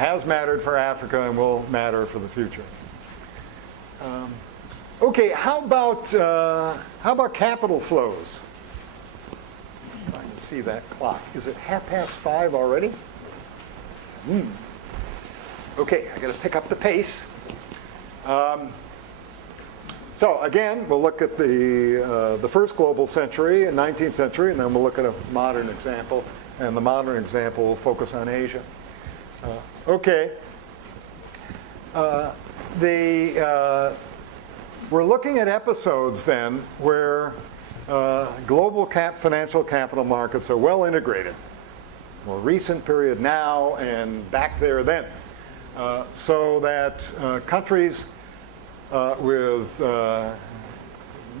has mattered for Africa and will matter for the future. Okay, how about capital flows? I can see that clock. Is it 5:30 already? Okay, I got to pick up the pace. So again, we'll look at the first global century, 19th century, and then we'll look at a modern example. And the modern example will focus on Asia. Okay. We're looking at episodes then where global financial capital markets are well integrated. More recent period now and back there then. So that countries with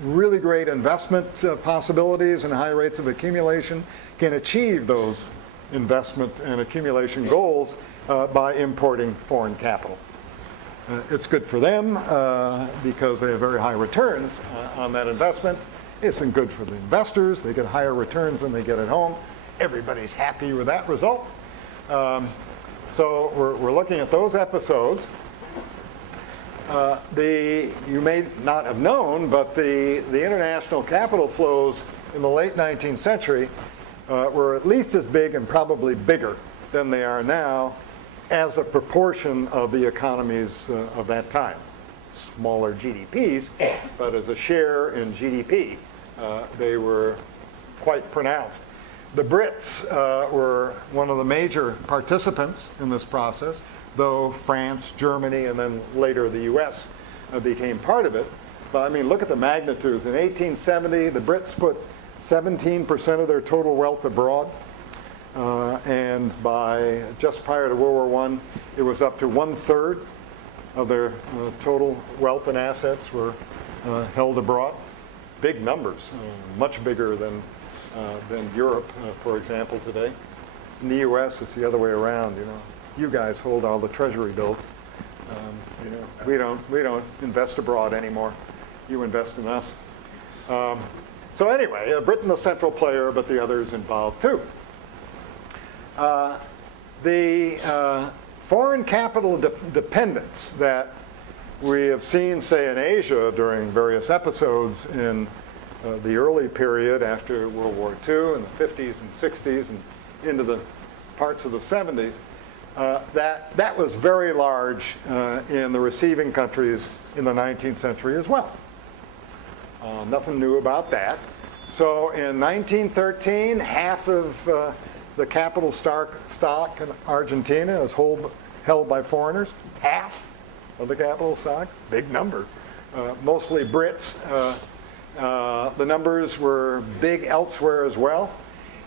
really great investment possibilities and high rates of accumulation can achieve those investment and accumulation goals by importing foreign capital. It's good for them because they have very high returns on that investment. It's good for the investors. They get higher returns than they get at home. Everybody's happy with that result. So we're looking at those episodes. You may not have known, but the international capital flows in the late 19th century were at least as big and probably bigger than they are now as a proportion of the economies of that time. Smaller GDPs, but as a share in GDP, they were quite pronounced. The Brits were one of the major participants in this process, though France, Germany, and then later the US became part of it. But I mean, look at the magnitudes. In 1870, the Brits put 17% of their total wealth abroad. And by just prior to World War I, it was up to 1/3 of their total wealth and assets were held abroad. Big numbers, much bigger than Europe, for example, today. In the U.S., it's the other way around. You know, you guys hold all the treasury bills. You know, we don't invest abroad anymore. You invest in us. So anyway, Britain the central player, but the others involved too. The foreign capital dependence that we have seen, say, in Asia during various episodes in the early period after World War II in the 50s and 60s and into the parts of the 70s, that was very large in the receiving countries in the 19th century as well. Nothing new about that. So in 1913, half of the capital stock in Argentina is held by foreigners. Half of the capital stock, big number. Mostly Brits. The numbers were big elsewhere as well.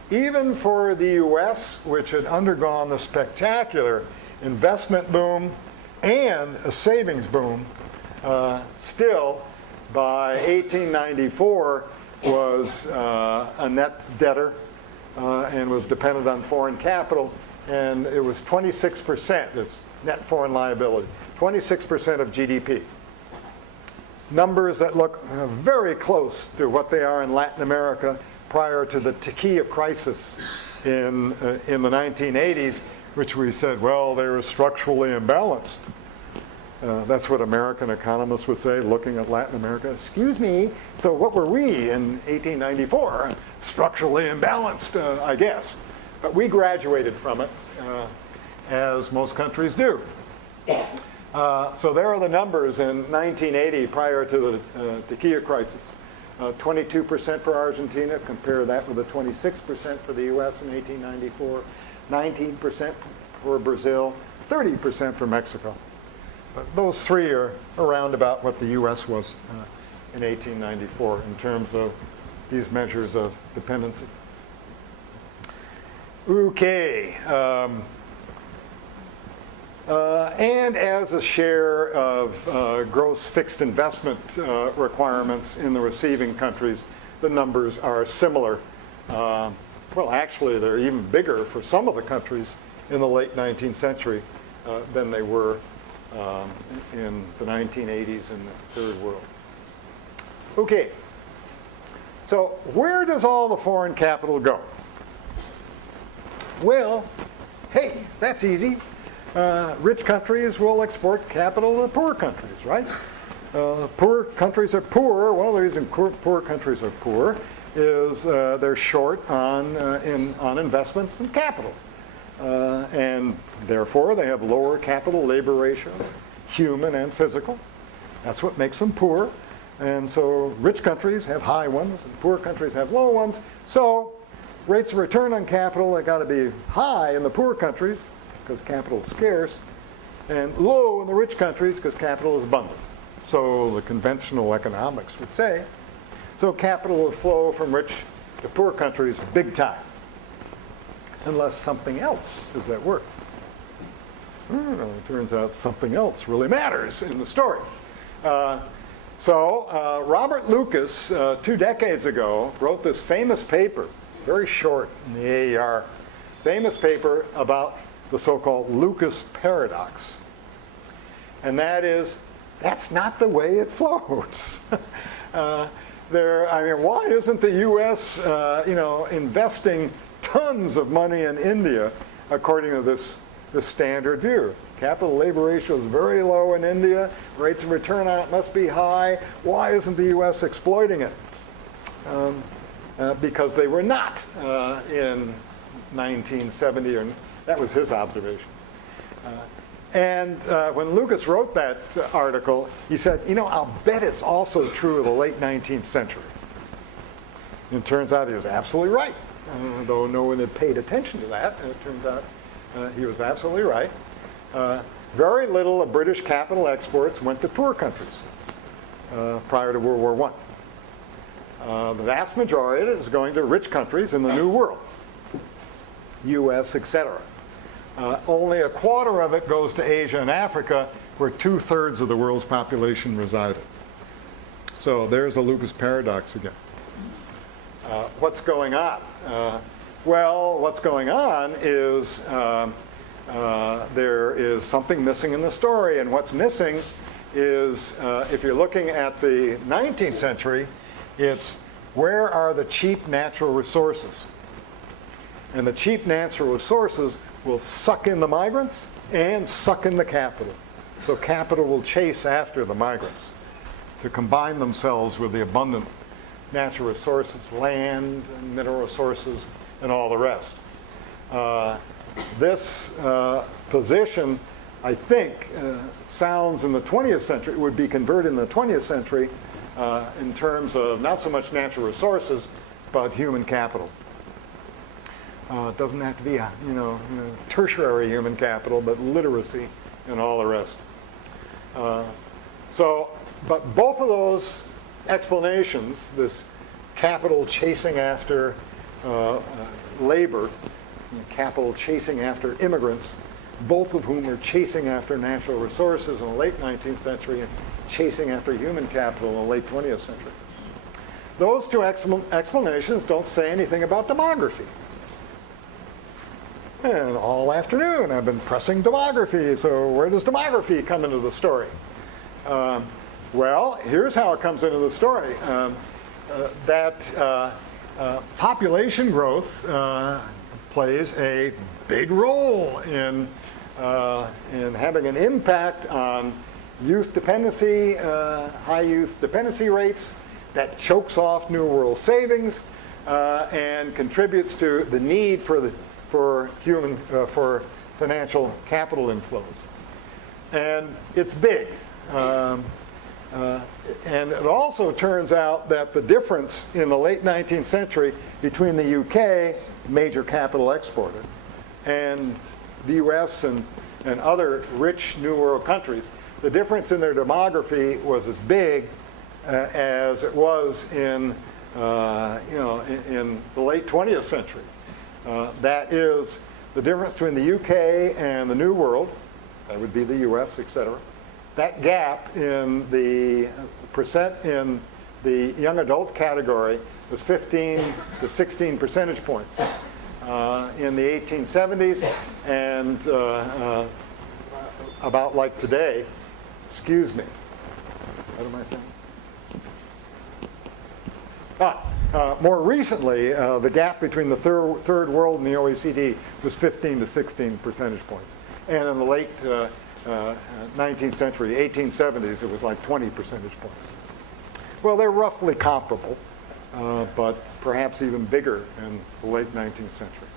Even for the US, which had undergone the spectacular investment boom and a savings boom, still by 1894 was a net debtor and was dependent on foreign capital, and it was 26%, its net foreign liability, 26% of GDP. Numbers that look very close to what they are in Latin America prior to the tequila crisis in the 1980s, which we said, well, they were structurally imbalanced. That's what American economists would say, looking at Latin America. Excuse me, so what were we in 1894? Structurally imbalanced, I guess. But we graduated from it, as most countries do. So there are the numbers in 1980 prior to the tequila crisis. 22% for Argentina, compare that with the 26% for the US in 1894, 19% for Brazil, 30% for Mexico. But those three are around about what the US was in 1894 in terms of these measures of dependency. Okay. And as a share of gross fixed investment requirements in the receiving countries, the numbers are similar. Well, actually, they're even bigger for some of the countries in the late 19th century than they were in the 1980s in the Third World. Okay, so where does all the foreign capital go? Well, hey, that's easy. rich countries will export capital to poor countries, right? Poor countries are poor. One of the reasons poor countries are poor is they're short on investments in capital. And therefore, they have lower capital labor ratios, human and physical. That's what makes them poor. And so rich countries have high ones, and poor countries have low ones. So rates of return on capital have got to be high in the poor countries because capital is scarce, and low in the rich countries because capital is abundant. So the conventional economics would say, so capital will flow from rich to poor countries big time, unless something else is at work. It turns out something else really matters in the story. Robert Lucas, 2 decades ago, wrote this famous paper, very short in the AER, famous paper about the so-called Lucas paradox. And that is, that's not the way it flows. Why isn't the U.S. Investing tons of money in India according to this standard view? Capital labor ratio is very low in India. Rates of return on it must be high. Why isn't the U.S. exploiting it? Because they were not in 1970, or that was his observation. When Lucas wrote that article, he said, I'll bet it's also true of the late 19th century. And it turns out he was absolutely right. Though no one had paid attention to that, and it turns out he was absolutely right. Very little of British capital exports went to poor countries prior to World War I. The vast majority of it is going to rich countries in the New World, U.S., etc. Only a quarter of it goes to Asia and Africa, where 2/3 of the world's population resided. So there's the Lucas paradox again. What's going on? What's going on is there is something missing in the story, and what's missing is, if you're looking at the 19th century, it's where are the cheap natural resources? And the cheap natural resources will suck in the migrants and suck in the capital. So capital will chase after the migrants to combine themselves with the abundant natural resources, land, and mineral resources, and all the rest. This position, I think, sounds in the 20th century, would be converted in the 20th century in terms of not so much natural resources, but human capital. It doesn't have to be tertiary human capital, but literacy and all the rest. But both of those explanations, this capital chasing after labor, capital chasing after immigrants, both of whom were chasing after natural resources in the late 19th century and chasing after human capital in the late 20th century. Those two explanations don't say anything about demography. And all afternoon I've been pressing demography, so where does demography come into the story? Well, here's how it comes into the story. Population growth plays a big role in having an impact on youth dependency, high youth dependency rates, that chokes off New World savings and contributes to the need for financial capital inflows. And it's big. And it also turns out that the difference in the late 19th century between the UK, major capital exporter, and the US and other rich New World countries, the difference in their demography was as big as it was in the late 20th century. That is the difference between the UK and the New World, that would be the US, etc. That gap in the percent in the young adult category was 15 to 16 percentage points in the 1870s, and about like today. Excuse me. What am I saying? More recently, the gap between the third world and the OECD was 15 to 16 percentage points. And in the late 19th century, 1870s, it was like 20 percentage points. Well, they're roughly comparable, but perhaps even bigger in the late 19th century.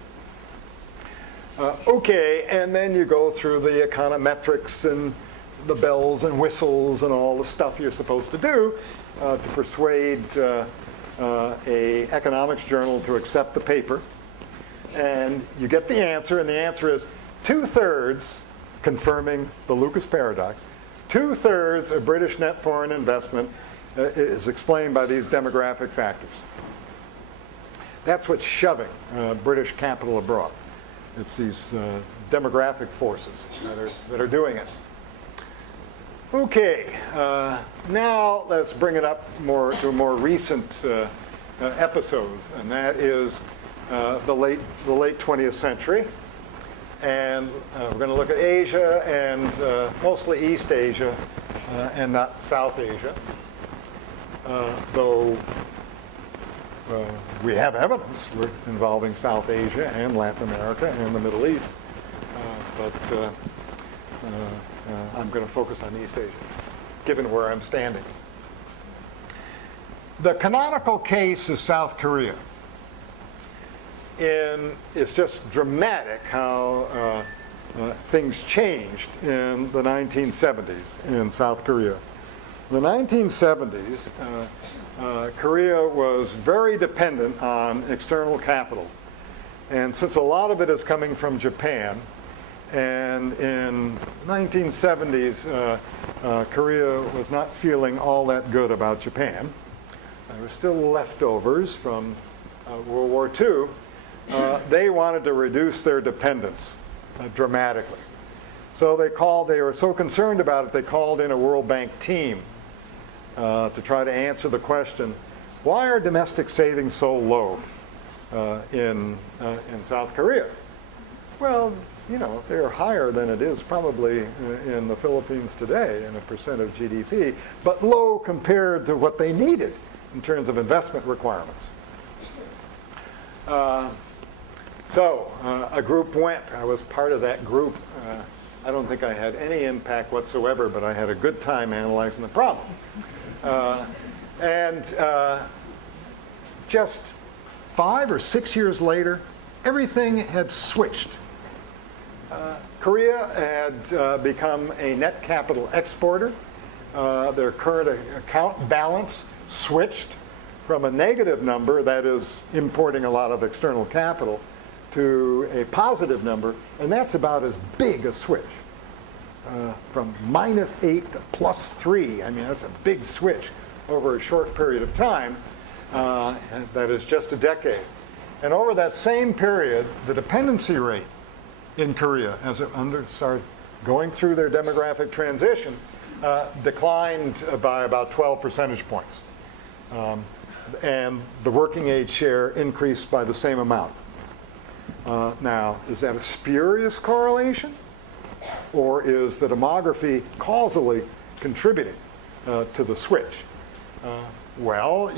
Okay, and then you go through the econometrics and the bells and whistles and all the stuff you're supposed to do to persuade a economics journal to accept the paper. And you get the answer, and the answer is 2/3, confirming the Lucas paradox, 2/3 of British net foreign investment is explained by these demographic factors. That's what's shoving British capital abroad. It's these demographic forces that are doing it. Okay, now let's bring it up to more recent episodes, and that is the late 20th century. And we're going to look at Asia and mostly East Asia and not South Asia, though we have evidence involving South Asia and Latin America and the Middle East. But I'm going to focus on East Asia, given where I'm standing. The canonical case is South Korea. It's just dramatic how things changed in the 1970s in South Korea. In the 1970s, Korea was very dependent on external capital. And since a lot of it is coming from Japan, and in 1970s, Korea was not feeling all that good about Japan. There were still leftovers from World War II. They wanted to reduce their dependence dramatically. So they were so concerned about it, they called in a World Bank team to try to answer the question, why are domestic savings so low in South Korea? Well, you know, they're higher than it is probably in the Philippines today in a percent of GDP, but low compared to what they needed in terms of investment requirements. So a group went. I was part of that group. I don't think I had any impact whatsoever, but I had a good time analyzing the problem. Just 5 or 6 years later, everything had switched. Korea had become a net capital exporter. Their current account balance switched from a negative number, that is importing a lot of external capital, to a positive number, and that's about as big a switch. From -8 to +3, I mean, that's a big switch over a short period of time. That is just a decade. And over that same period, the dependency rate in Korea, as it started going through their demographic transition, declined by about 12 percentage points. And the working age share increased by the same amount. Now, is that a spurious correlation? Or is the demography causally contributing to the switch? Well,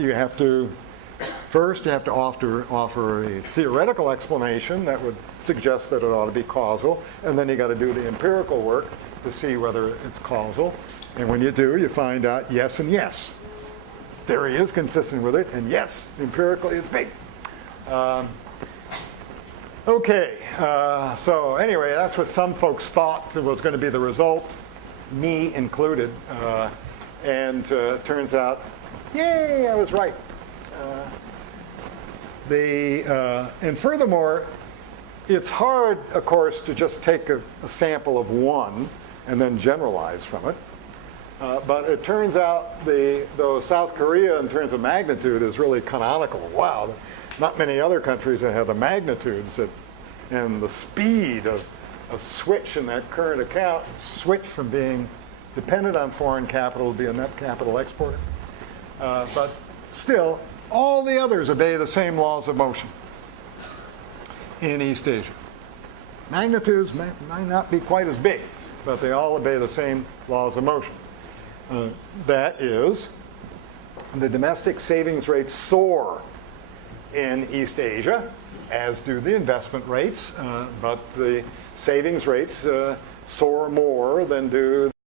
first you have to offer a theoretical explanation that would suggest that it ought to be causal, and then you got to do the empirical work to see whether it's causal. And when you do, you find out yes and yes. Theory is consistent with it, and yes, empirically it's big. So anyway, that's what some folks thought was going to be the result, me included. And turns out, yay, I was right. And furthermore, it's hard, of course, to just take a sample of one and then generalize from it. But it turns out though South Korea, in terms of magnitude, is really canonical. Wow, not many other countries that have the magnitudes and the speed of a switch in that current account, switch from being dependent on foreign capital to be a net capital exporter. But still, all the others obey the same laws of motion in East Asia. Magnitudes might not be quite as big, but they all obey the same laws of motion. That is, the domestic savings rates soar in East Asia, as do the investment rates, but the savings rates soar more than do